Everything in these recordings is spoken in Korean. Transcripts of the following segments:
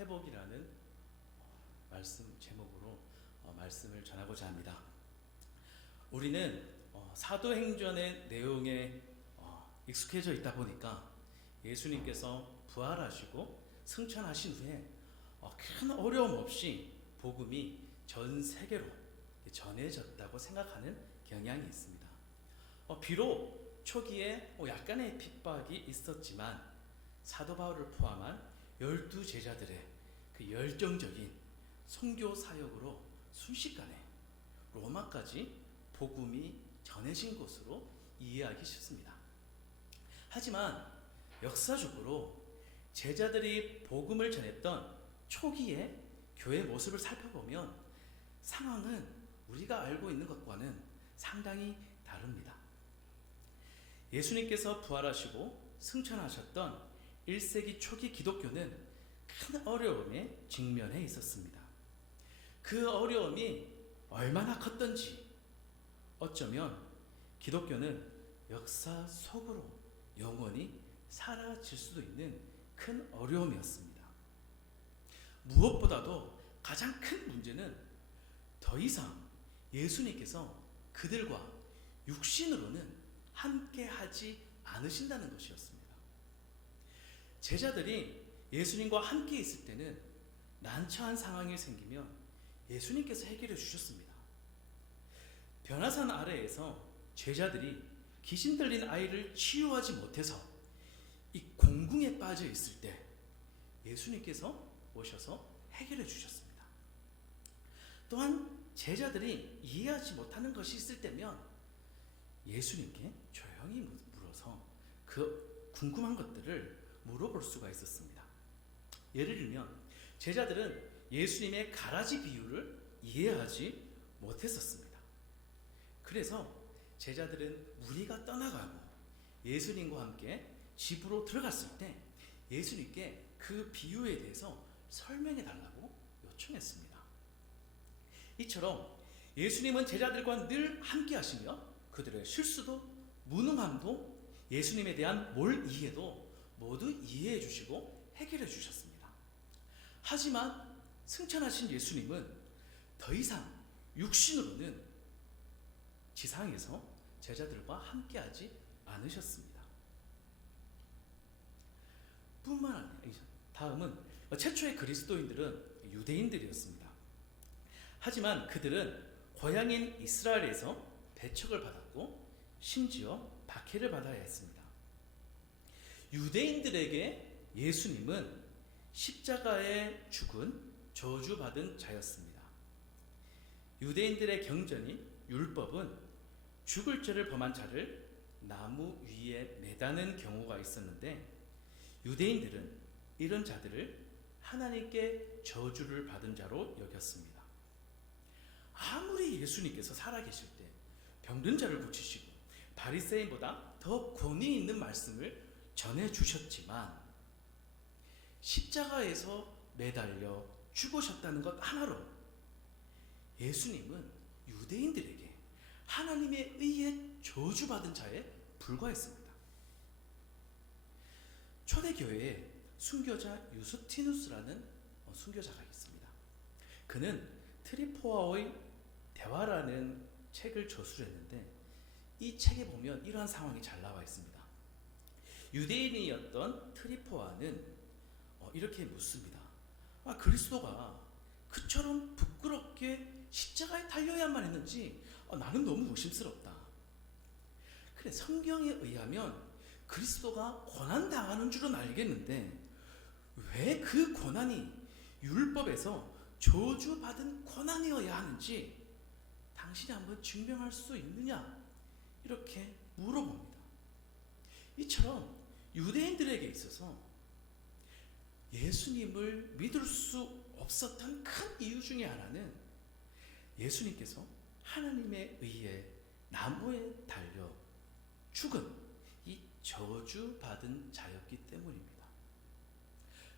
회복이라는 말씀 제목으로 말씀을 전하고자 합니다. 우리는 사도행전의 내용에 익숙해져 있다 보니까 예수님께서 부활하시고 승천하신 후에 큰 어려움 없이 복음이 전 세계로 전해졌다고 생각하는 경향이 있습니다. 비록 초기에 약간의 핍박이 있었지만 사도 바울을 포함한 12제자들의 그 열정적인 선교 사역으로 순식간에 로마까지 복음이 전해진 것으로 이해하기 쉽습니다. 하지만 역사적으로 제자들이 복음을 전했던 초기의 교회 모습을 살펴보면 상황은 우리가 알고 있는 것과는 상당히 다릅니다. 예수님께서 부활하시고 승천하셨던 1세기 초기 기독교는 큰 어려움에 직면해 있었습니다. 그 어려움이 얼마나 컸던지 어쩌면 기독교는 역사 속으로 영원히 사라질 수도 있는 큰 어려움이었습니다. 무엇보다도 가장 큰 문제는 더 이상 예수님께서 그들과 육신으로는 함께하지 않으신다는 것이었습니다. 제자들이 예수님과 함께 있을 때는 난처한 상황이 생기면 예수님께서 해결해 주셨습니다. 변화산 아래에서 제자들이 귀신 들린 아이를 치유하지 못해서 이 공궁에 빠져 있을 때 예수님께서 오셔서 해결해 주셨습니다. 또한 제자들이 이해하지 못하는 것이 있을 때면 예수님께 조용히 물어서 그 궁금한 것들을 물어볼 수가 있었습니다. 예를 들면 제자들은 예수님의 가라지 비유를 이해하지 못했었습니다. 그래서 제자들은 무리가 떠나가고 예수님과 함께 집으로 들어갔을 때 예수님께 그 비유에 대해서 설명해 달라고 요청했습니다. 이처럼 예수님은 제자들과 늘 함께 하시며 그들의 실수도 무능함도 예수님에 대한 뭘 이해도 모두 이해해 주시고 해결해 주셨습니다. 하지만 승천하신 예수님은 더 이상 육신으로는 지상에서 제자들과 함께하지 않으셨습니다. 뿐만 아니라 다음은 최초의 그리스도인들은 유대인들이었습니다. 하지만 그들은 고향인 이스라엘에서 배척을 받았고 심지어 박해를 받아야 했습니다. 유대인들에게 예수님은 십자가에 죽은 저주받은 자였습니다. 유대인들의 경전인 율법은 죽을 죄를 범한 자를 나무 위에 매다는 경우가 있었는데 유대인들은 이런 자들을 하나님께 저주를 받은 자로 여겼습니다. 아무리 예수님께서 살아계실 때 병든 자를 고치시고 바리새인보다 더 권위 있는 말씀을 전해주셨지만 십자가에서 매달려 죽으셨다는 것 하나로 예수님은 유대인들에게 하나님의 의에 저주받은 자에 불과했습니다. 초대교회에 순교자 유스티누스라는 순교자가 있습니다. 그는 트리포와의 대화라는 책을 저술했는데 이 책에 보면 이러한 상황이 잘 나와 있습니다. 유대인이었던 트리포와는 이렇게 묻습니다. 그리스도가 그처럼 부끄럽게 십자가에 달려야만 했는지 나는 너무 의심스럽다. 그래, 성경에 의하면 그리스도가 고난당하는 줄은 알겠는데 왜 그 고난이 율법에서 저주받은 고난이어야 하는지 당신이 한번 증명할 수 있느냐? 이렇게 물어봅니다. 이처럼 유대인들에게 있어서 예수님을 믿을 수 없었던 큰 이유 중에 하나는 예수님께서 하나님의 의에 나무에 달려 죽은 이 저주받은 자였기 때문입니다.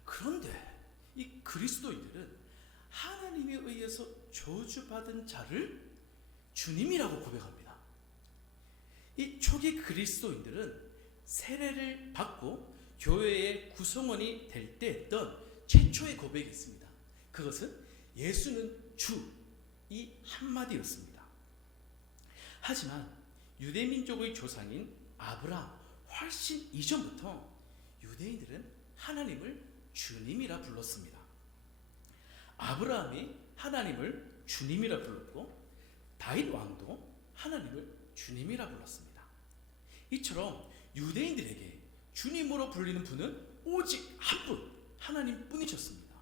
그런데 이 그리스도인들은 하나님에 의해서 저주받은 자를 주님이라고 고백합니다. 이 초기 그리스도인들은 세례를 받고 교회의 구성원이 될 때 했던 최초의 고백이 있습니다. 그것은 예수는 주, 이 한마디였습니다. 하지만 유대민족의 조상인 아브라함 훨씬 이전부터 유대인들은 하나님을 주님이라 불렀습니다. 아브라함이 하나님을 주님이라 불렀고 다윗 왕도 하나님을 주님이라 불렀습니다. 이처럼 유대인들에게 주님으로 불리는 분은 오직 한 분, 하나님뿐이셨습니다.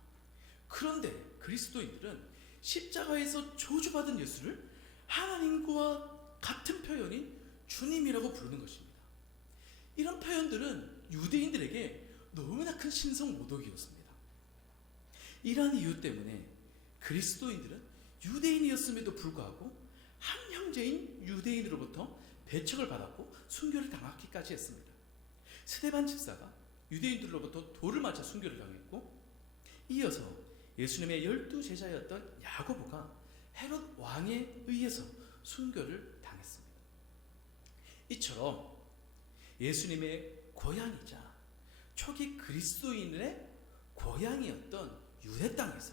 그런데 그리스도인들은 십자가에서 저주받은 예수를 하나님과 같은 표현인 주님이라고 부르는 것입니다. 이런 표현들은 유대인들에게 너무나 큰 신성 모독이었습니다. 이러한 이유 때문에 그리스도인들은 유대인이었음에도 불구하고 한 형제인 유대인으로부터 배척을 받았고 순교를 당하기까지 했습니다. 스데반 집사가 유대인들로부터 돌을 맞아 순교를 당했고, 이어서 예수님의 12제자였던 야고보가 헤롯 왕에 의해서 순교를 당했습니다. 이처럼 예수님의 고향이자 초기 그리스도인의 고향이었던 유대 땅에서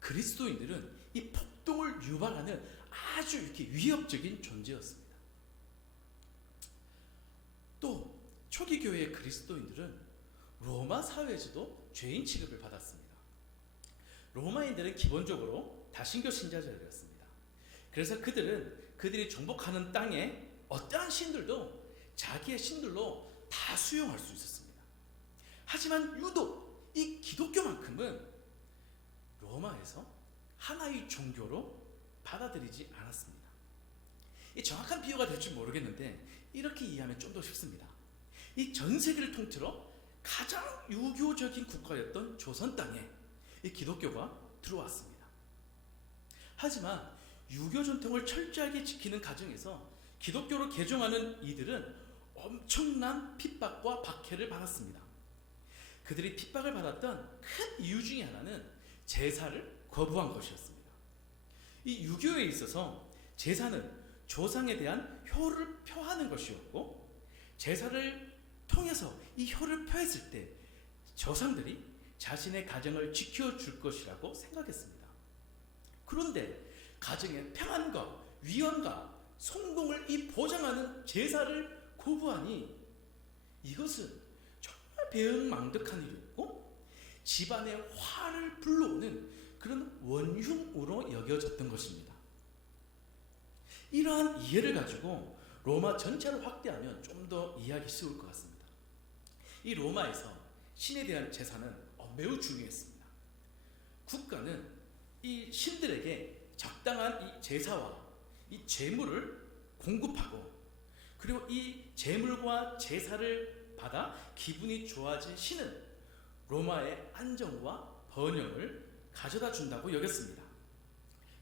그리스도인들은 이 폭동을 유발하는 아주 이렇게 위협적인 존재였습니다. 또 초기 교회의 그리스도인들은 로마 사회에서도 죄인 취급을 받았습니다. 로마인들은 기본적으로 다신교 신자들이었습니다. 그래서 그들이 정복하는 땅에 어떠한 신들도 자기의 신들로 다 수용할 수 있었습니다. 하지만 유독 이 기독교만큼은 로마에서 하나의 종교로 받아들이지 않았습니다. 이 정확한 비유가 될지 모르겠는데 이렇게 이해하면 좀 더 쉽습니다. 이 전 세계를 통틀어 가장 유교적인 국가였던 조선 땅에 이 기독교가 들어왔습니다. 하지만 유교 전통을 철저하게 지키는 가정에서 기독교로 개종하는 이들은 엄청난 핍박과 박해를 받았습니다. 그들이 핍박을 받았던 큰 이유 중에 하나는 제사를 거부한 것이었습니다. 이 유교에 있어서 제사는 조상에 대한 효를 표하는 것이었고, 제사를 통해서 이 효를 표했을 때 조상들이 자신의 가정을 지켜줄 것이라고 생각했습니다. 그런데 가정의 평안과 위안과 성공을 보장하는 제사를 거부하니 이것은 정말 배은망덕한 일이었고 집안의 화를 불러오는 그런 원흉으로 여겨졌던 것입니다. 이러한 이해를 가지고 로마 전체를 확대하면 좀 더 이해하기 쉬울 것 같습니다. 이 로마에서 신에 대한 제사는 매우 중요했습니다. 국가는 이 신들에게 적당한 이 제사와 이 제물을 공급하고, 그리고 이 제물과 제사를 받아 기분이 좋아진 신은 로마의 안정과 번영을 가져다 준다고 여겼습니다.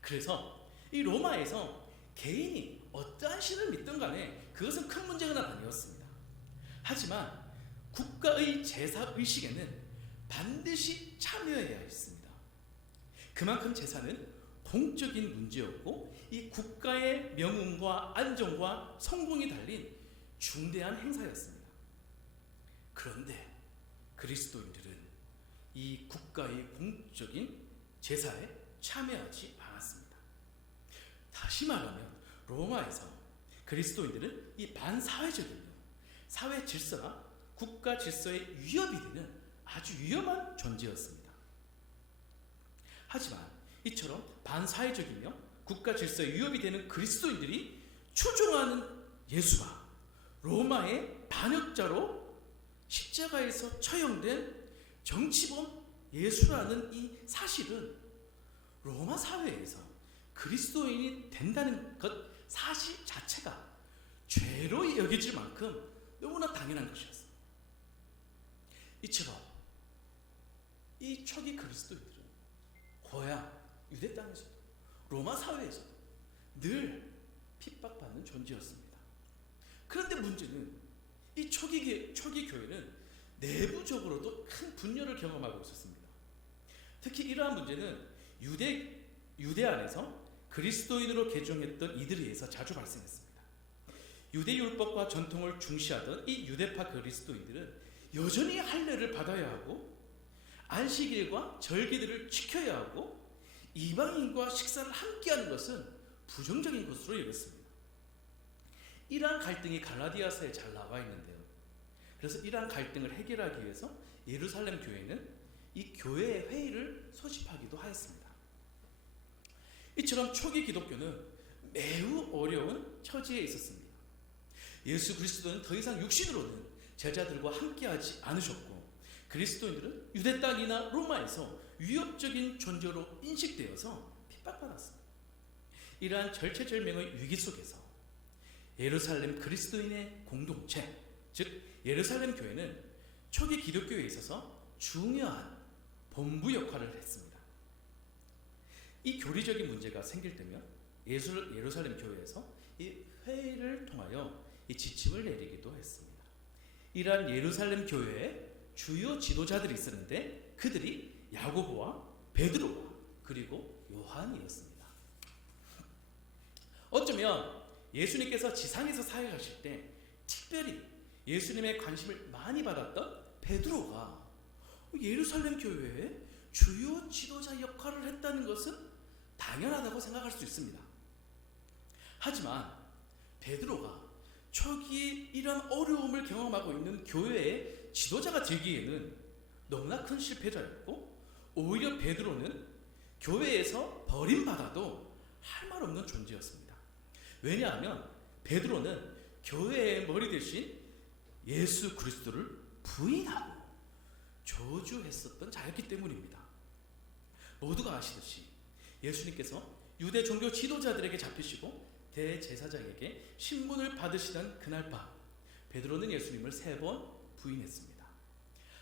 그래서 이 로마에서 개인이 어떠한 신을 믿든 간에 그것은 큰 문제가 아니었습니다. 하지만 국가의 제사 의식에는 반드시 참여해야 했습니다. 그만큼 제사는 공적인 문제였고 이 국가의 명운과 안정과 성공이 달린 중대한 행사였습니다. 그런데 그리스도인들은 이 국가의 공적인 제사에 참여하지 않았습니다. 다시 말하면 로마에서 그리스도인들은 이 반사회적인 사회 질서나 국가 질서에 위협이 되는 아주 위험한 존재였습니다. 하지만 이처럼 반사회적이며 국가 질서에 위협이 되는 그리스도인들이 추종하는 예수가 로마의 반역자로 십자가에서 처형된 정치범 예수라는 이 사실은 로마 사회에서 그리스도인이 된다는 것 사실 자체가 죄로 여겨질 만큼 너무나 당연한 것이었습니다. 이처럼 이 초기 그리스도인들은 고향 유대 땅에서도 로마 사회에서도 늘 핍박받는 존재였습니다. 그런데 문제는 이 초기 교회는 내부적으로도 큰 분열을 경험하고 있었습니다. 특히 이러한 문제는 유대 안에서 그리스도인으로 개종했던 이들에 의해서 자주 발생했습니다. 유대 율법과 전통을 중시하던 이 유대파 그리스도인들은 여전히 할례를 받아야 하고 안식일과 절기들을 지켜야 하고 이방인과 식사를 함께하는 것은 부정적인 것으로 여겼습니다. 이러한 갈등이 갈라디아서에 잘 나와 있는데요. 그래서 이러한 갈등을 해결하기 위해서 예루살렘 교회는 이 교회의 회의를 소집하기도 하였습니다. 이처럼 초기 기독교는 매우 어려운 처지에 있었습니다. 예수 그리스도는 더 이상 육신으로는 제자들과 함께하지 않으셨고 그리스도인들은 유대 땅이나 로마에서 위협적인 존재로 인식되어서 핍박받았습니다. 이러한 절체절명의 위기 속에서 예루살렘 그리스도인의 공동체, 즉 예루살렘 교회는 초기 기독교에 있어서 중요한 본부 역할을 했습니다. 이 교리적인 문제가 생길 때면 예루살렘 교회에서 이 회의를 통하여 이 지침을 내리기도 했습니다. 이러한 예루살렘 교회의 주요 지도자들이 있었는데 그들이 야고보와 베드로와 그리고 요한이었습니다. 어쩌면 예수님께서 지상에서 사역하실 때 특별히 예수님의 관심을 많이 받았던 베드로가 예루살렘 교회의 주요 지도자 역할을 했다는 것은 당연하다고 생각할 수 있습니다. 하지만 베드로가 초기 이런 어려움을 경험하고 있는 교회의 지도자가 되기에는 너무나 큰 실패자였고 오히려 베드로는 교회에서 버림받아도 할 말 없는 존재였습니다. 왜냐하면 베드로는 교회의 머리 대신 예수 그리스도를 부인하고 저주했었던 자였기 때문입니다. 모두가 아시듯이 예수님께서 유대 종교 지도자들에게 잡히시고 대제사장에게 신문을 받으시던 그날 밤 베드로는 예수님을 3번 부인했습니다.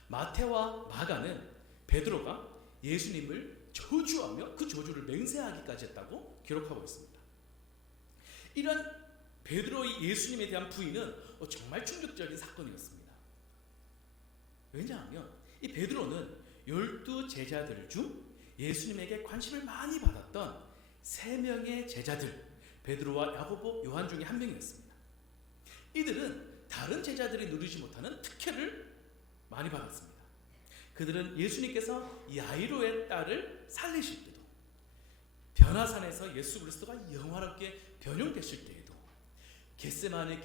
마태와 마가는 베드로가 예수님을 저주하며 그 저주를 맹세하기까지 했다고 기록하고 있습니다. 이런 베드로의 예수님에 대한 부인은 정말 충격적인 사건이었습니다. 왜냐하면 이 베드로는 12 제자들 중 예수님에게 관심을 많이 받았던 3명의 제자들 베드로와 야고보, 요한 중에 한 명이었습니다. 이들은 다른 제자들이 누리지 못하는 특혜를 많이 받았습니다. 그들은 예수님께서 야이로의 딸을 살리실 때도 변화산에서 예수 그리스도가 영화롭게 변형되실 때에도 겟세마네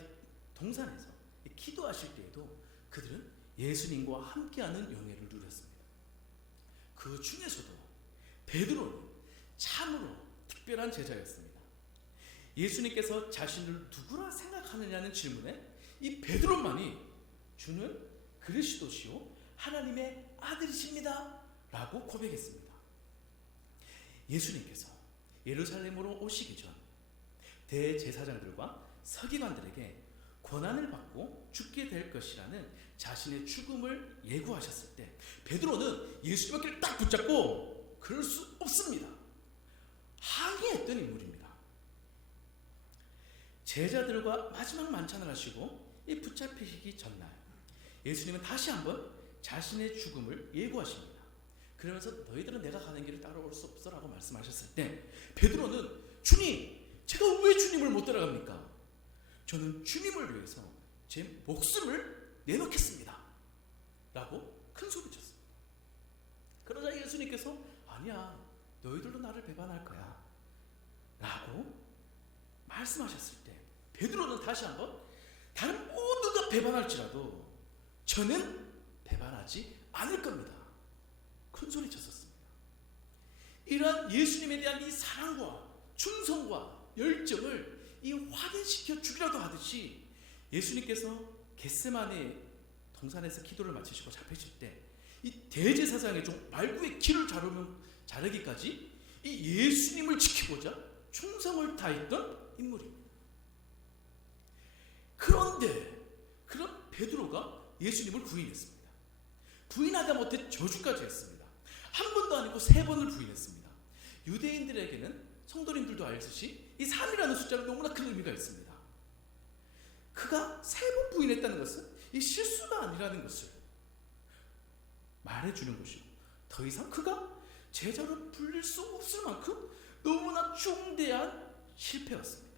동산에서 기도하실 때에도 그들은 예수님과 함께하는 영예를 누렸습니다. 그 중에서도 베드로는 참으로 특별한 제자였습니다. 예수님께서 자신을 누구라 생각하느냐는 질문에 이 베드로만이 주는 그리스도시요 하나님의 아들이십니다 라고 고백했습니다. 예수님께서 예루살렘으로 오시기 전 대제사장들과 서기관들에게 고난을 받고 죽게 될 것이라는 자신의 죽음을 예고하셨을 때 베드로는 예수님 어깨를 딱 붙잡고 그럴 수 없습니다. 항의했던 인물입니다. 제자들과 마지막 만찬을 하시고 이 붙잡히시기 전날 예수님은 다시 한번 자신의 죽음을 예고하십니다. 그러면서 너희들은 내가 가는 길을 따라올 수 없어 라고 말씀하셨을 때 베드로는 주님, 제가 왜 주님을 못 따라갑니까? 저는 주님을 위해서 제 목숨을 내놓겠습니다 라고 큰 소리쳤어요. 그러자 예수님께서 아니야, 너희들도 나를 배반할 거야 라고 말씀하셨을 때 베드로는 다시 한번 다른 모두가 배반할지라도 저는 배반하지 않을 겁니다. 큰 소리 쳤었습니다. 이러한 예수님에 대한 이 사랑과 충성과 열정을 이 확인시켜 주기라도 하듯이 예수님께서 겟세마네 동산에서 기도를 마치시고 잡히실 때 이 대제사장의 종 말구의 키를 자르기까지 이 예수님을 지키고자 충성을 다했던 인물입니다. 그런데 그런 베드로가 예수님을 부인했습니다. 부인하다 못해 저주까지 했습니다. 한 번도 아니고 3번을 부인했습니다. 유대인들에게는 성도님들도 알듯이 이 3이라는 숫자는 너무나 큰 의미가 있습니다. 그가 3번 부인했다는 것은 이 실수가 아니라는 것을 말해주는 것이고 더 이상 그가 제자로 불릴 수 없을 만큼 너무나 중대한 실패였습니다.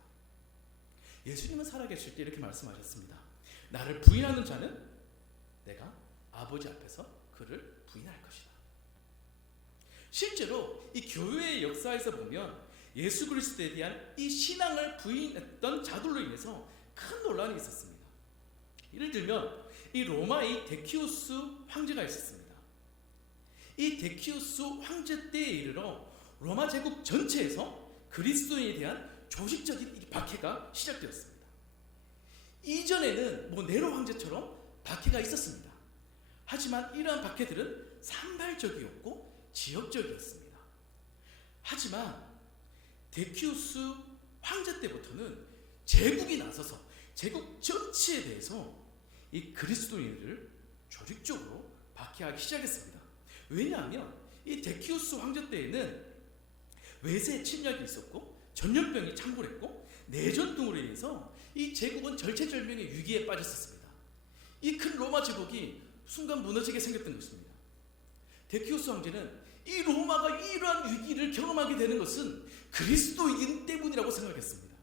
예수님은 살아계실 때 이렇게 말씀하셨습니다. 나를 부인하는 자는 내가 아버지 앞에서 그를 부인할 것이다. 실제로 이 교회의 역사에서 보면 예수 그리스도에 대한 이 신앙을 부인했던 자들로 인해서 큰 논란이 있었습니다. 예를 들면 이 로마의 데키우스 황제가 있었습니다. 이 데키우스 황제 때에 이르러 로마 제국 전체에서 그리스도인에 대한 조직적인 박해가 시작되었습니다. 이전에는 네로 황제처럼 박해가 있었습니다. 하지만 이러한 박해들은 산발적이었고 지역적이었습니다. 하지만 데키우스 황제 때부터는 제국이 나서서 제국 전체에 대해서 이 그리스도인들을 조직적으로 박해하기 시작했습니다. 왜냐하면 이 데키우스 황제 때에는 외세 침략이 있었고 전염병이 창궐했고 내전 등으로 인해서 이 제국은 절체절명의 위기에 빠졌었습니다. 이 큰 로마 제국이 순간 무너지게 생겼던 것입니다. 데키우스 황제는 이 로마가 이러한 위기를 경험하게 되는 것은 그리스도인 때문이라고 생각했습니다.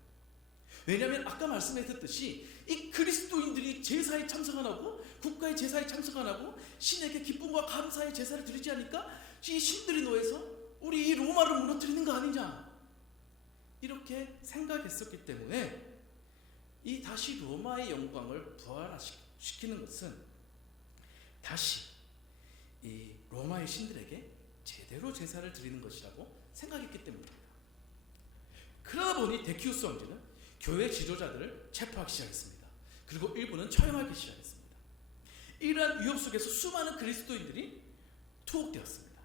왜냐하면 아까 말씀드렸듯이 이 그리스도인들이 제사에 참석 안 하고 국가의 제사에 참석 안 하고 신에게 기쁨과 감사의 제사를 드리지 않으니까 이 신들이 노해서 우리 이 로마를 무너뜨리는 거 아니냐, 이렇게 생각했었기 때문에 이 다시 로마의 영광을 부활시키는 것은 다시 이 로마의 신들에게 제대로 제사를 드리는 것이라고 생각했기 때문입니다. 그러다 보니 데키우스 황제는 교회 지도자들을 체포하기 시작했습니다. 그리고 일부는 처형하기 시작했습니다. 이러한 위협 속에서 수많은 그리스도인들이 투옥되었습니다.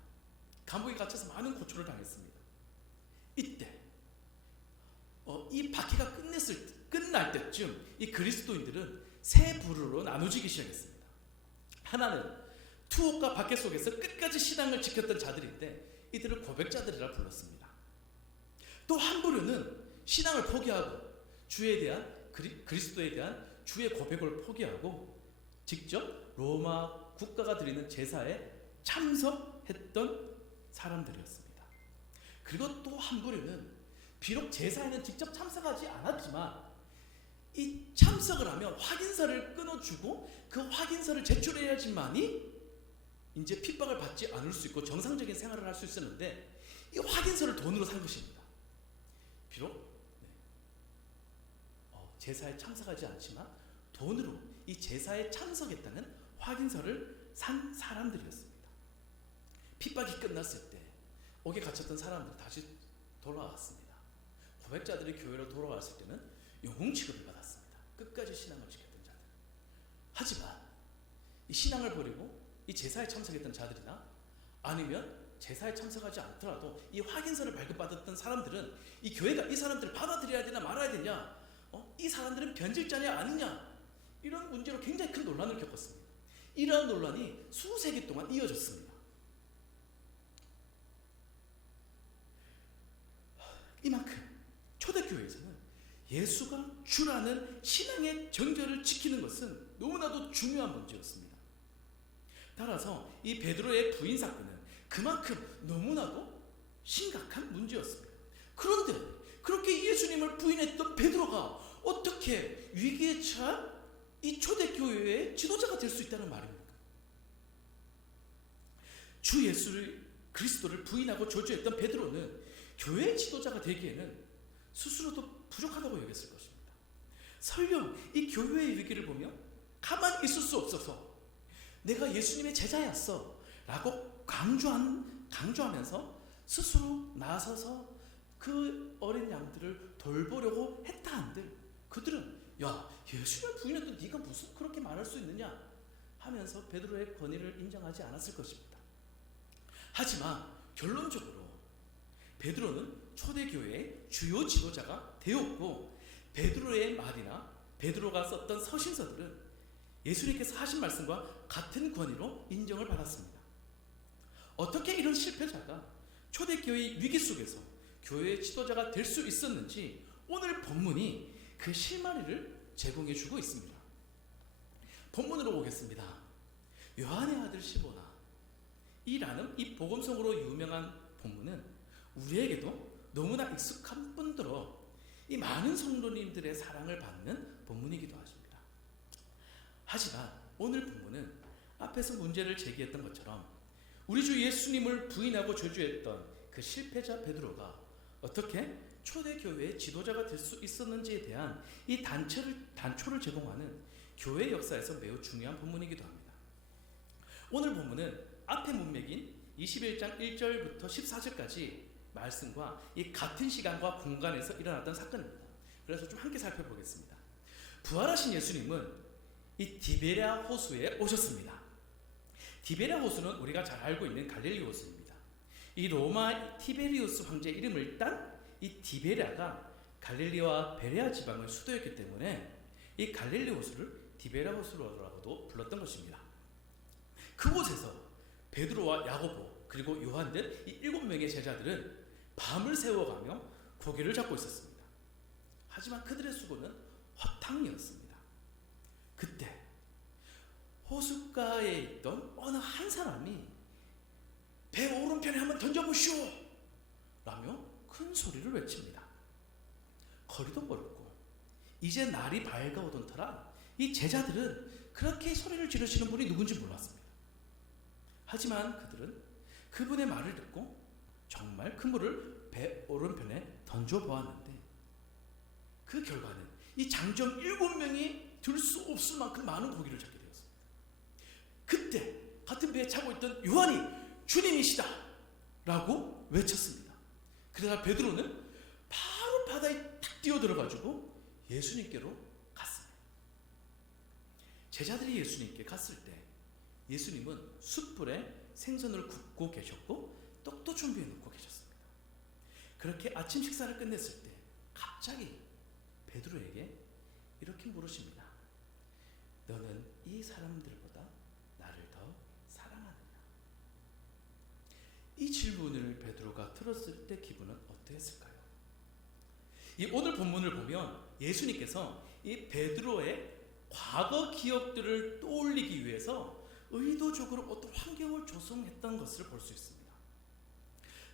감옥에 갇혀서 많은 고초를 당했습니다. 이때 이 박해가 끝날 때쯤 이 그리스도인들은 세 부류로 나누어지기 시작했습니다. 하나는 투옥과 박해 속에서 끝까지 신앙을 지켰던 자들인데 이들을 고백자들이라 불렀습니다. 또 한 부류는 신앙을 포기하고 주에 대한 그리스도에 대한 주의 고백을 포기하고 직접 로마 국가가 드리는 제사에 참석했던 사람들이었습니다. 그리고 또 한 부류는 비록 제사에는 직접 참석하지 않았지만 이 참석을 하면 확인서를 끊어주고 그 확인서를 제출해야지만이 이제 핍박을 받지 않을 수 있고 정상적인 생활을 할 수 있었는데 이 확인서를 돈으로 산 것입니다. 비록 제사에 참석하지 않지만 돈으로 이 제사에 참석했다는 확인서를 산 사람들이었습니다. 핍박이 끝났을 때 옥에 갇혔던 사람들 다시 돌아왔습니다. 고백자들이 교회로 돌아왔을 때는 영웅 취급을 받았습니다. 끝까지 신앙을 지켰던 자들. 하지만 이 신앙을 버리고 이 제사에 참석했던 자들이나 아니면 제사에 참석하지 않더라도 이 확인서를 발급받았던 사람들은 이 교회가 이 사람들을 받아들여야 되나 말아야 되냐, 이 사람들은 변질자냐 아니냐, 이런 문제로 굉장히 큰 논란을 겪었습니다. 이러한 논란이 수세기 동안 이어졌습니다. 이만큼 초대교회에서는 예수가 주라는 신앙의 정절을 지키는 것은 너무나도 중요한 문제였습니다. 따라서 이 베드로의 부인 사건은 그만큼 너무나도 심각한 문제였습니다. 그런데 그렇게 예수님을 부인했던 베드로가 어떻게 위기에 처한 이 초대교회의 지도자가 될 수 있다는 말입니까? 주 예수 그리스도를 부인하고 저주했던 베드로는 교회의 지도자가 되기에는 스스로도 부족하다고 여겼을 것입니다. 설령 이 교회의 위기를 보며 가만히 있을 수 없어서 내가 예수님의 제자였어 라고 강조하면서 스스로 나서서 그 어린 양들을 돌보려고 했다 한들 그들은 야, 예수님을 부인해도 네가 무슨 그렇게 말할 수 있느냐 하면서 베드로의 권위를 인정하지 않았을 것입니다. 하지만 결론적으로 베드로는 초대교회의 주요 지도자가 되었고 베드로의 말이나 베드로가 썼던 서신서들은 예수님께서 하신 말씀과 같은 권위로 인정을 받았습니다. 어떻게 이런 실패자가 초대교회의 위기 속에서 교회의 지도자가 될 수 있었는지 오늘 본문이 그 실마리를 제공해 주고 있습니다. 본문으로 보겠습니다. 요한의 아들 시모나, 이라는 이 복음성으로 유명한 본문은 우리에게도 너무나 익숙한 뿐더러 이 많은 성도님들의 사랑을 받는 본문이기도 하십니다. 하지만 오늘 본문은 앞에서 문제를 제기했던 것처럼 우리 주 예수님을 부인하고 저주했던 그 실패자 베드로가 어떻게 초대교회의 지도자가 될 수 있었는지에 대한 이 단초를 제공하는 교회 역사에서 매우 중요한 본문이기도 합니다. 오늘 본문은 앞의 문맥인 21장 1절부터 14절까지 말씀과 이 같은 시간과 공간에서 일어났던 사건입니다. 그래서 좀 함께 살펴보겠습니다. 부활하신 예수님은 이 디베랴 호수에 오셨습니다. 디베랴 호수는 우리가 잘 알고 있는 갈릴리 호수입니다. 이 로마 티베리우스 황제의 이름을 딴 이 디베랴가 갈릴리와 베레아 지방의 수도였기 때문에 이 갈릴리 호수를 디베랴 호수라고도 불렀던 것입니다. 그곳에서 베드로와 야고보 그리고 요한 등 이 7명의 제자들은 밤을 새워가며 고기를 잡고 있었습니다. 하지만 그들의 수고는 허탕이었습니다. 그때 호숫가에 있던 어느 한 사람이 배 오른편에 한번 던져보시오 라며 큰 소리를 외칩니다. 거리도 멀었고 이제 날이 밝아오던 터라 이 제자들은 그렇게 소리를 지르시는 분이 누군지 몰랐습니다. 하지만 그들은 그분의 말을 듣고 정말 그물을 배 오른편에 던져보았는데 그 결과는 이 장정 7명이 들 수 없을 만큼 많은 고기를 잡게 되었습니다. 그때 같은 배에 차고 있던 요한이 주님이시다 라고 외쳤습니다. 그러나 베드로는 바로 바다에 탁 뛰어들어가지고 예수님께로 갔습니다. 제자들이 예수님께 갔을 때 예수님은 숯불에 생선을 굽고 계셨고 떡도 준비해 놓고 계셨습니다. 그렇게 아침 식사를 끝냈을 때 갑자기 베드로에게 이렇게 물으십니다. 너는 이 사람들보다 나를 더 사랑하느냐? 이 질문을 베드로가 들었을 때 기분은 어떠했을까요? 이 오늘 본문을 보면 예수님께서 이 베드로의 과거 기억들을 떠올리기 위해서 의도적으로 어떤 환경을 조성했던 것을 볼 수 있습니다.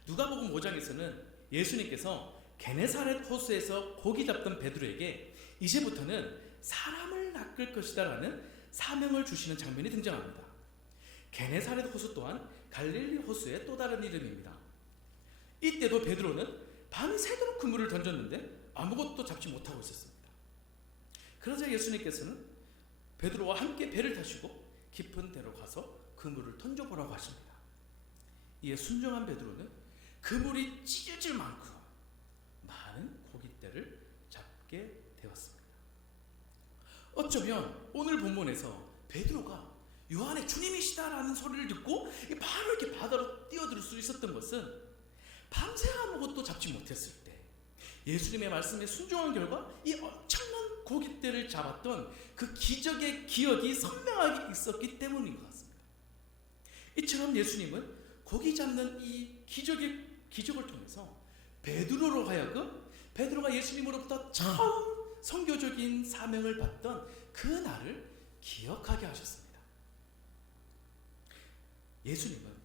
누가복음 5장에서는 예수님께서 게네사렛 호수에서 고기 잡던 베드로에게 이제부터는 사람을 낚을 것이다 라는 사명을 주시는 장면이 등장합니다. 게네사렛 호수 또한 갈릴리 호수의 또 다른 이름입니다. 이때도 베드로는 밤새도록 그물을 던졌는데 아무것도 잡지 못하고 있었습니다. 그러자 예수님께서는 베드로와 함께 배를 타시고 깊은 데로 가서 그물을 던져보라고 하십니다. 이에 순종한 베드로는 그물이 찢어질 만큼 많은 고깃대를 잡게 되었습니다. 어쩌면 오늘 본문에서 베드로가 요한의 주님이시다라는 소리를 듣고 바로 이렇게 바다로 뛰어들 수 있었던 것은 밤새 아무것도 잡지 못했을 때 예수님의 말씀에 순종한 결과 이 엄청난 고깃대를 잡았던 그 기적의 기억이 선명하게 있었기 때문인 것 같습니다. 이처럼 예수님은 고기 잡는 이 기적을 통해서 베드로로 하여금 베드로가 예수님으로부터 처음 선교적인 사명을 받던 그 날을 기억하게 하셨습니다. 예수님은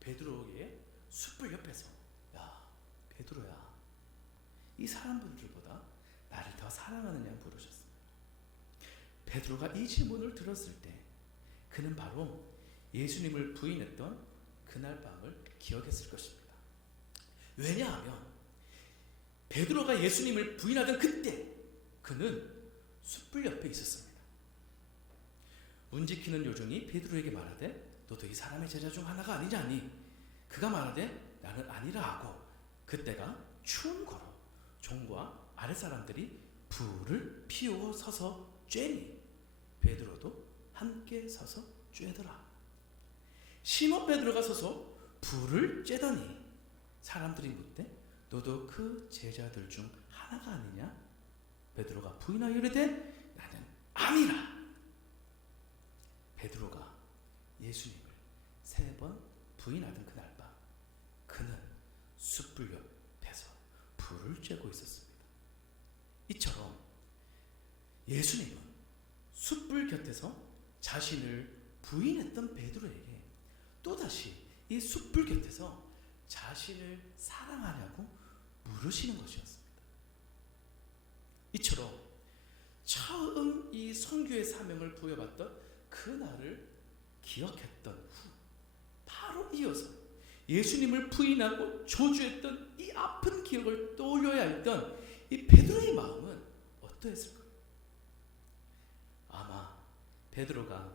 베드로의 숯불 옆에서 야 베드로야 이 사람들보다 나를 더 사랑하느냐 물으셨습니다. 베드로가 이 질문을 들었을 때 그는 바로 예수님을 부인했던 그날 밤을 기억했을 것입니다. 왜냐하면 베드로가 예수님을 부인하던 그때 그는 숯불 옆에 있었습니다. 문지키는 요종이 베드로에게 말하되 너도 이 사람의 제자 중 하나가 아니냐니 그가 말하되 나는 아니라 하고 그때가 추운 거로 종과 아랫사람들이 불을 피우고 서서 쬐니 베드로도 함께 서서 쬐더라. 시몬 베드로가 서서 불을 쬐더니 사람들이 묻되 너도 그 제자들 중 하나가 아니냐? 베드로가 부인하여 이르되 나는 아니라. 베드로가 예수님을 3번 부인하던 그날 밤 그는 숯불 옆에서 불을 쬐고 있었습니다. 이처럼 예수님은 숯불 곁에서 자신을 부인했던 베드로에게 또다시 이 숯불 곁에서 자신을 사랑하냐고 물으시는 것이었습니다. 이처럼 처음 이 선교의 사명을 부여받던 그날을 기억했던 후 바로 바로 이어서 예수님을 부인하고 저주했던 이 아픈 기억을 떠올려야 했던 이 베드로의 마음은 어떠했을까요? 아마 베드로가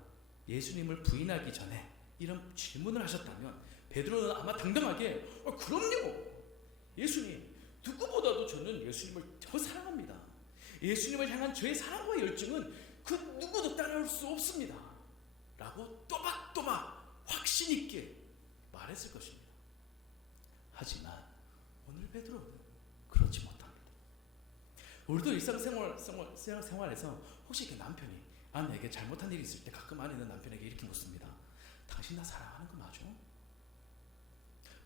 예수님을 부인하기 전에 이런 질문을 하셨다면 베드로는 아마 당당하게 그럼요, 예수님, 누구보다도 저는 예수님을 더 사랑합니다. 예수님을 향한 저의 사랑과 열정은 그 누구도 따라올 수 없습니다 라고 또박또박 확신 있게 말했을 것입니다. 하지만 오늘 베드로는 그렇지 못합니다. 우리도 일상생활에서 혹시 이렇게 남편이 아내에게 잘못한 일이 있을 때 가끔 아내는 남편에게 이렇게 묻습니다. 당신 나 사랑하는 거 맞아?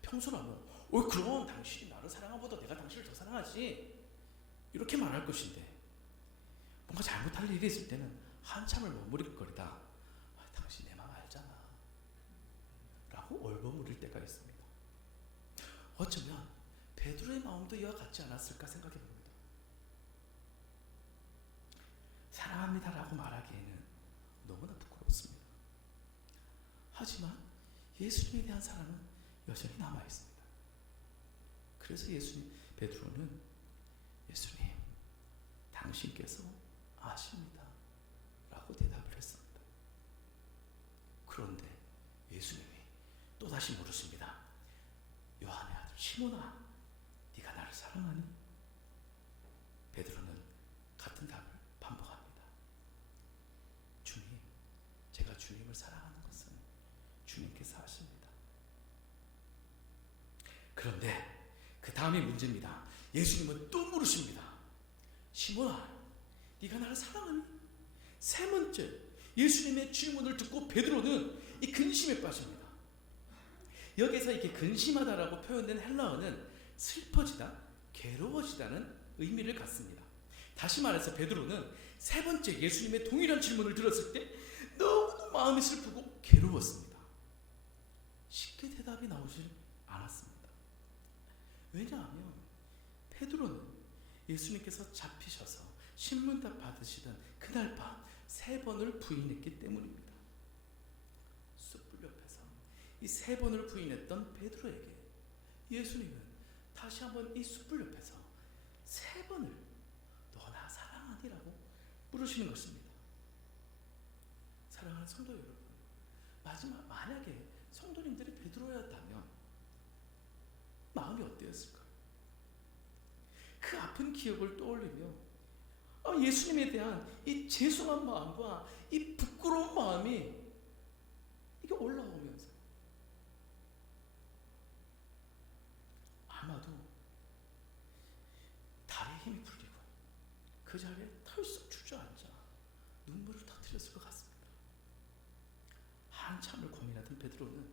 평소라면 그럼 당신이 나를 사랑하보다 내가 당신을 더 사랑하지, 이렇게 말할 것인데 뭔가 잘못할 일이 있을 때는 한참을 머무르거리다 당신 내 마음 알잖아 라고 얼버무릴 때가 있습니다. 어쩌면 베드로의 마음도 이와 같지 않았을까 생각해 봅니다. 사랑합니다 라고 말하기에는 너무나 부끄럽습니다. 하지만 예수님에 대한 사랑은 여전히 남아있습니다. 그래서 베드로는 예수님, 당신께서 아십니다 라고 대답을 했습니다. 그런데 예수님이 또다시 물으십니다. 요한의 아들 시몬아, 네가 나를 사랑하니? 베드로는 같은 답을 반복합니다. 주님, 제가 주님을 사랑하는 것은 주님께서 아십니다. 그런데 그 다음이 문제입니다. 예수님은 또 물으십니다. 시몬아, 네가 나를 사랑하니? 세 번째, 예수님의 질문을 듣고 베드로는 이 근심에 빠집니다. 여기서 이렇게 근심하다라고 표현된 헬라어는 슬퍼지다, 괴로워지다는 의미를 갖습니다. 다시 말해서 베드로는 세 번째 예수님의 동일한 질문을 들었을 때 너무도 마음이 슬프고 괴로웠습니다. 쉽게 대답이 나오질 않았습니다. 왜냐하면 베드로는 예수님께서 잡히셔서 신문답 받으시던 그날 밤 3번을 부인했기 때문입니다. 숯불 옆에서 이 3번을 부인했던 베드로에게 예수님은 다시 한번 이 숯불 옆에서 3번을 너 나 사랑하니라고 물으시는 것입니다. 사랑하는 성도 여러분, 만약에 성도님들이 베드로였다면 마음이 어땠을까요? 그 아픈 기억을 떠올리며 예수님에 대한 이 죄송한 마음과 이 부끄러운 마음이 이게 올라오면서 아마도 다리에 힘이 풀리고 그 자리에 털썩 주저앉아 눈물을 터뜨렸을 것 같습니다. 한참을 고민하던 베드로는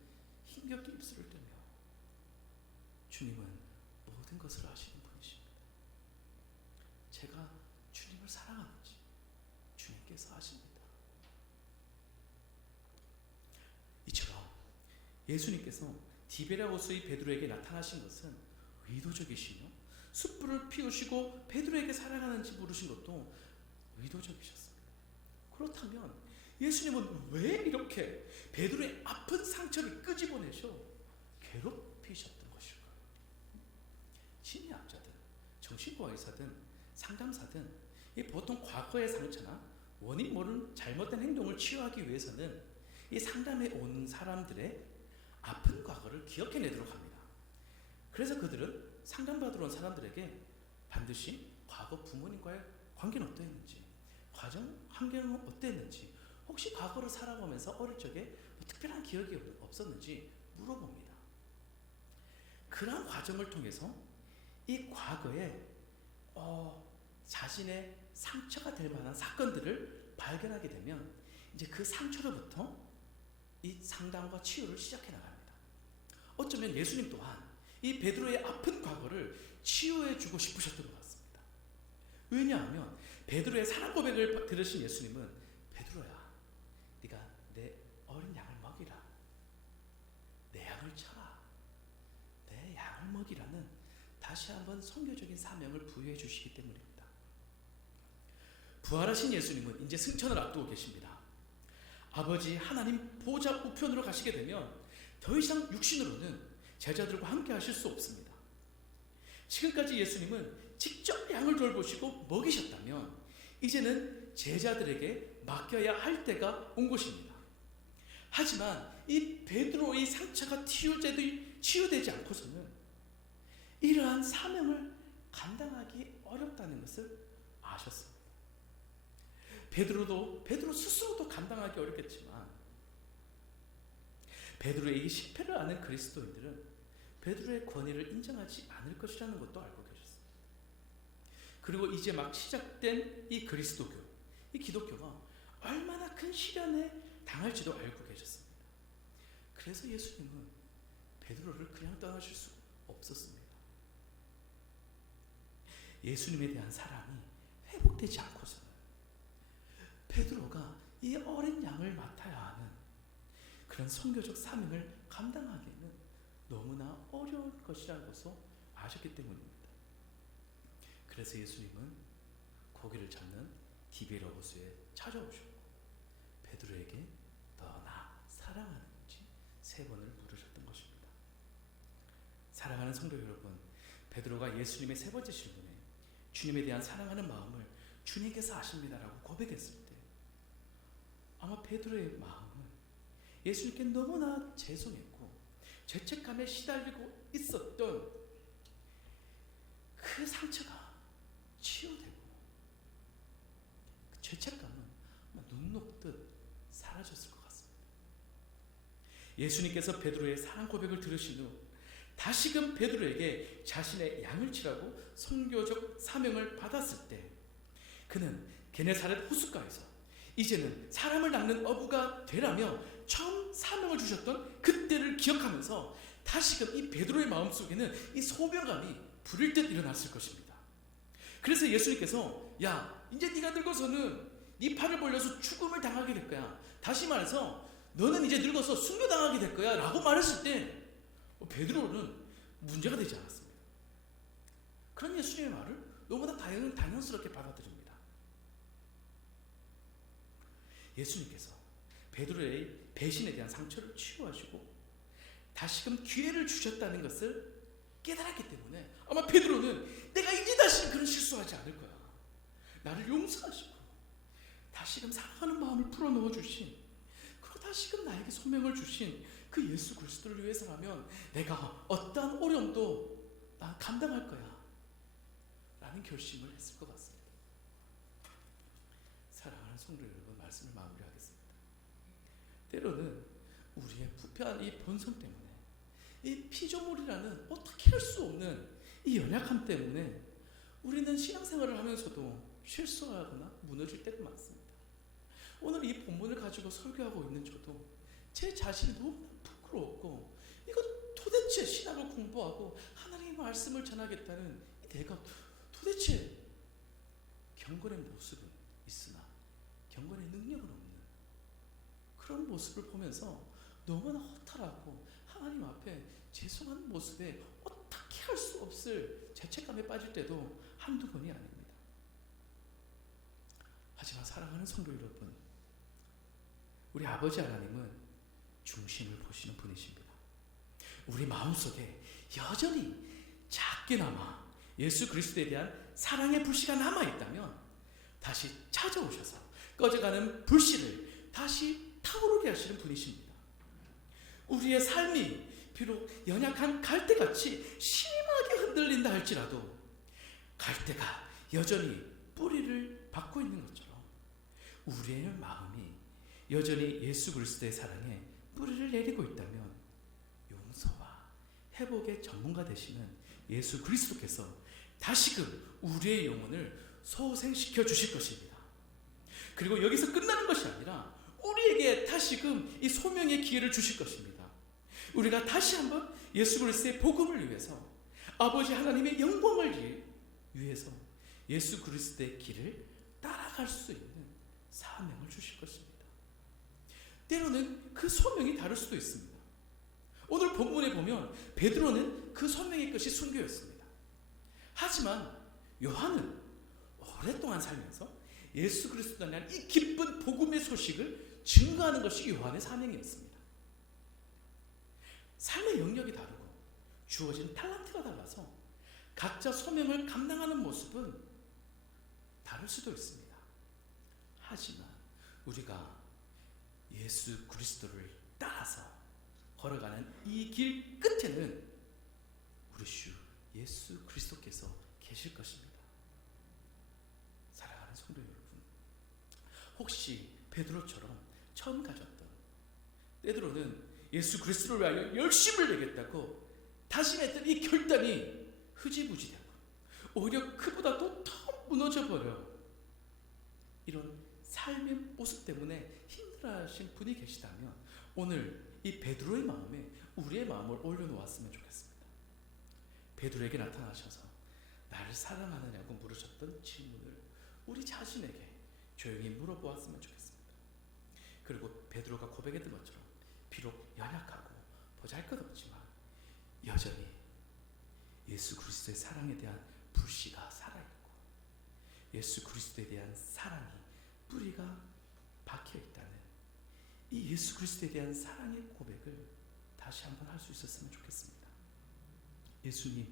힘겹게 입술을 떼며 주님은 모든 것을 아시는 분이십니다. 제가 주님을 사랑하는지 주님께서 아십니다. 이처럼 예수님께서 디베랴호수의 베드로에게 나타나신 것은 의도적이시며 숯불을 피우시고 베드로에게 사랑하는지 물으신 것도 의도적이셨습니다. 그렇다면 예수님은 왜 이렇게 베드로의 아픈 상처를 끄집어내셔 괴롭히셨던 것일까요? 심리학자든 정신과 의사든 상담사든 보통 과거의 상처나 원인 모르는 잘못된 행동을 치유하기 위해서는 이 상담에 온 사람들의 아픈 과거를 기억해내도록 합니다. 그래서 그들은 상담받으러 온 사람들에게 반드시 과거 부모님과의 관계는 어떠했는지, 가정 환경은 어땠는지, 혹시 과거를 살아가면서 어릴 적에 특별한 기억이 없었는지 물어봅니다. 그러한 과정을 통해서 이 과거에 자신의 상처가 될 만한 사건들을 발견하게 되면 이제 그 상처로부터 이 상담과 치유를 시작해 나갑니다. 어쩌면 예수님 또한 이 베드로의 아픈 과거를 치유해 주고 싶으셨던 것 같습니다. 왜냐하면 베드로의 사랑 고백을 들으신 예수님은 베드로야, 네가 내 어린 양을 먹이라, 내 양을 쳐라, 내 양을 먹이라는 다시 한번 선교적인 사명을 부여해 주시기 때문입니다. 부활하신 예수님은 이제 승천을 앞두고 계십니다. 아버지 하나님 보좌 우편으로 가시게 되면 더 이상 육신으로는 제자들과 함께 하실 수 없습니다. 지금까지 예수님은 직접 양을 돌보시고 먹이셨다면 이제는 제자들에게 맡겨야 할 때가 온 것입니다. 하지만 이 베드로의 상처가 치유되지 않고서는 이러한 사명을 감당하기 어렵다는 것을 아셨습니다. 베드로 스스로도 감당하기 어렵겠지만 베드로의 이 실패를 아는 그리스도인들은 베드로의 권위를 인정하지 않을 것이라는 것도 알고 계셨습니다. 그리고 이제 막 시작된 이 그리스도교, 이 기독교가 얼마나 큰 시련에 당할지도 알고 계셨습니다. 그래서 예수님은 베드로를 그냥 떠나실 수 없었습니다. 예수님에 대한 사랑이 회복되지 않고서는 베드로가 이 어린 양을 맡아야 하는 그런 선교적 사명을 감당하기에는 너무나 어려운 것이라는 것을 아셨기 때문입니다. 그래서 예수님은 고기를 잡는 디베랴 호수에 찾아오셨고 베드로에게 너 나 사랑하는지 3번을 물으셨던 것입니다. 사랑하는 성도 여러분, 베드로가 예수님의 3번째 질문에 주님에 대한 사랑하는 마음을 주님께서 아십니다라고 고백했을 때 아마 베드로의 마음은 예수님께 너무나 죄송했고 죄책감에 시달리고 있었던 그 상처가 치유되고 그 죄책감은 눈 녹듯 사라졌을 것 같습니다. 예수님께서 베드로의 사랑 고백을 들으신 후 다시금 베드로에게 자신의 양을 치라고 선교적 사명을 받았을 때 그는 게네사렛 호숫가에서 이제는 사람을 낚는 어부가 되라며 처음 사명을 주셨던 그때를 기억하면서 다시금 이 베드로의 마음속에는 이 소명감이 불일 듯 일어났을 것입니다. 그래서 예수님께서 야 이제 네가 늙어서는 네 팔을 벌려서 죽음을 당하게 될 거야. 다시 말해서 너는 이제 늙어서 순교당하게 될 거야 라고 말했을 때 베드로는 문제가 되지 않았습니다. 그런 예수님의 말을 너무나 당연스럽게 받아들입니다. 예수님께서 베드로의 배신에 대한 상처를 치유하시고 다시금 기회를 주셨다는 것을 깨달았기 때문에 아마 베드로는 내가 이제 다시 그런 실수하지 않을 거야. 나를 용서하시고 다시금 사랑하는 마음을 풀어넣어 주신 그리고 다시금 나에게 소명을 주신 그 예수 그리스도를 위해서라면 내가 어떠한 어려움도 난 감당할 거야 라는 결심을 했을 것 같습니다. 사랑하는 성도 여러분, 말씀을 마무리하겠습니다. 때로는 우리의 부패한 이 본성 때문에 이 피조물이라는 어떻게 할 수 없는 이 연약함 때문에 우리는 신앙생활을 하면서도 실수하거나 무너질 때가 많습니다. 오늘 이 본문을 가지고 설교하고 있는 저도 제 자신이 너무 부끄러웠고 이거 도대체 신학을 공부하고 하나님의 말씀을 전하겠다는 내가 도대체 경건의 모습은 있으나 경건의 능력은 없는 그런 모습을 보면서 너무나 허탈하고 하나님 앞에 죄송한 모습에 어떻게 할 수 없을 죄책감에 빠질 때도 한두 번이 아닙니다. 하지만 사랑하는 성도 여러분, 우리 아버지 하나님은 중심을 보시는 분이십니다. 우리 마음속에 여전히 작게나마 예수 그리스도에 대한 사랑의 불씨가 남아있다면 다시 찾아오셔서 꺼져가는 불씨를 다시 타오르게 하시는 분이십니다. 우리의 삶이 비록 연약한 갈대같이 심하게 흔들린다 할지라도 갈대가 여전히 뿌리를 받고 있는 것처럼 우리의 마음이 여전히 예수 그리스도의 사랑에 뿌리를 내리고 있다면 용서와 회복의 전문가 되시는 예수 그리스도께서 다시금 우리의 영혼을 소생시켜 주실 것입니다. 그리고 여기서 끝나는 것이 아니라 우리에게 다시금 이 소명의 기회를 주실 것입니다. 우리가 다시 한번 예수 그리스도의 복음을 위해서 아버지 하나님의 영광을 위해서 예수 그리스도의 길을 따라갈 수 있는 사명을 주실 것입니다. 때로는 그 소명이 다를 수도 있습니다. 오늘 본문에 보면 베드로는 그 소명의 것이 순교였습니다. 하지만 요한은 오랫동안 살면서 예수 그리스도에 대한 이 기쁜 복음의 소식을 증거하는 것이 요한의 사명이었습니다. 삶의 영역이 다르고 주어진 탤런트가 달라서 각자 소명을 감당하는 모습은 다를 수도 있습니다. 하지만 우리가 예수 그리스도를 따라서 걸어가는 이 길 끝에는 우리 주 예수 그리스도께서 계실 것입니다. 사랑하는 성도 여러분, 혹시 베드로처럼 처음 가졌던 베드로는 예수 그리스도를 위하여 열심을 내겠다고 다짐했던 이 결단이 흐지부지되고 오히려 그보다도 더 무너져버려 이런 삶의 모습 때문에 힘들어하신 분이 계시다면 오늘 이 베드로의 마음에 우리의 마음을 올려놓았으면 좋겠습니다. 베드로에게 나타나셔서 나를 사랑하느냐고 물으셨던 질문을 우리 자신에게 조용히 물어보았으면 좋겠습니다. 그리고 베드로가 고백했던 것처럼 비록 연약하고 보잘것없지만 여전히 예수 그리스도의 사랑에 대한 불씨가 살아있고 예수 그리스도에 대한 사랑이 뿌리가 박혀있다는 이 예수 그리스도에 대한 사랑의 고백을 다시 한번 할 수 있었으면 좋겠습니다. 예수님,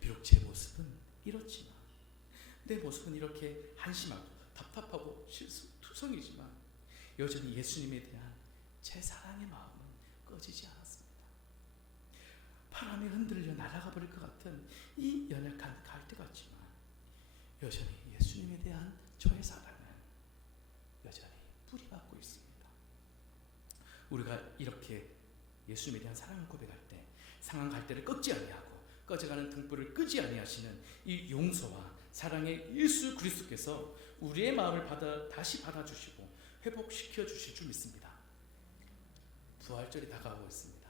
비록 제 모습은 이렇지만 내 모습은 이렇게 한심하고 답답하고 실수투성이지만 여전히 예수님에 대한 제 사랑의 마음은 꺼지지 않았습니다. 바람에 흔들려 날아가 버릴 것 같은 이 연약한 갈대 같지만 여전히 예수님에 대한 저의 사랑은 여전히 뿌리 박고 있습니다. 우리가 이렇게 예수님에 대한 사랑을 고백할 때 상한 갈대를 꺾지 아니하고 꺼져가는 등불을 끄지 아니하시는 이 용서와 사랑의 예수 그리스도께서 우리의 마음을 다시 받아주시고 회복시켜 주실 줄 믿습니다. 부활절이 다가오고 있습니다.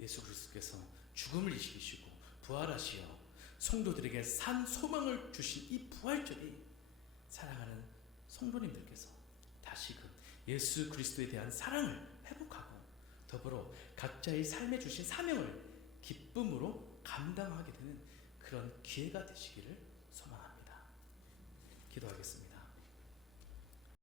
예수 그리스도께서 죽음을 이기시고 부활하시어 성도들에게 산 소망을 주신 이 부활절이 사랑하는 성도님들께서 다시금 예수 그리스도에 대한 사랑을 회복하고 더불어 각자의 삶에 주신 사명을 기쁨으로 감당하게 되는 그런 기회가 되시기를 소망합니다. 기도하겠습니다.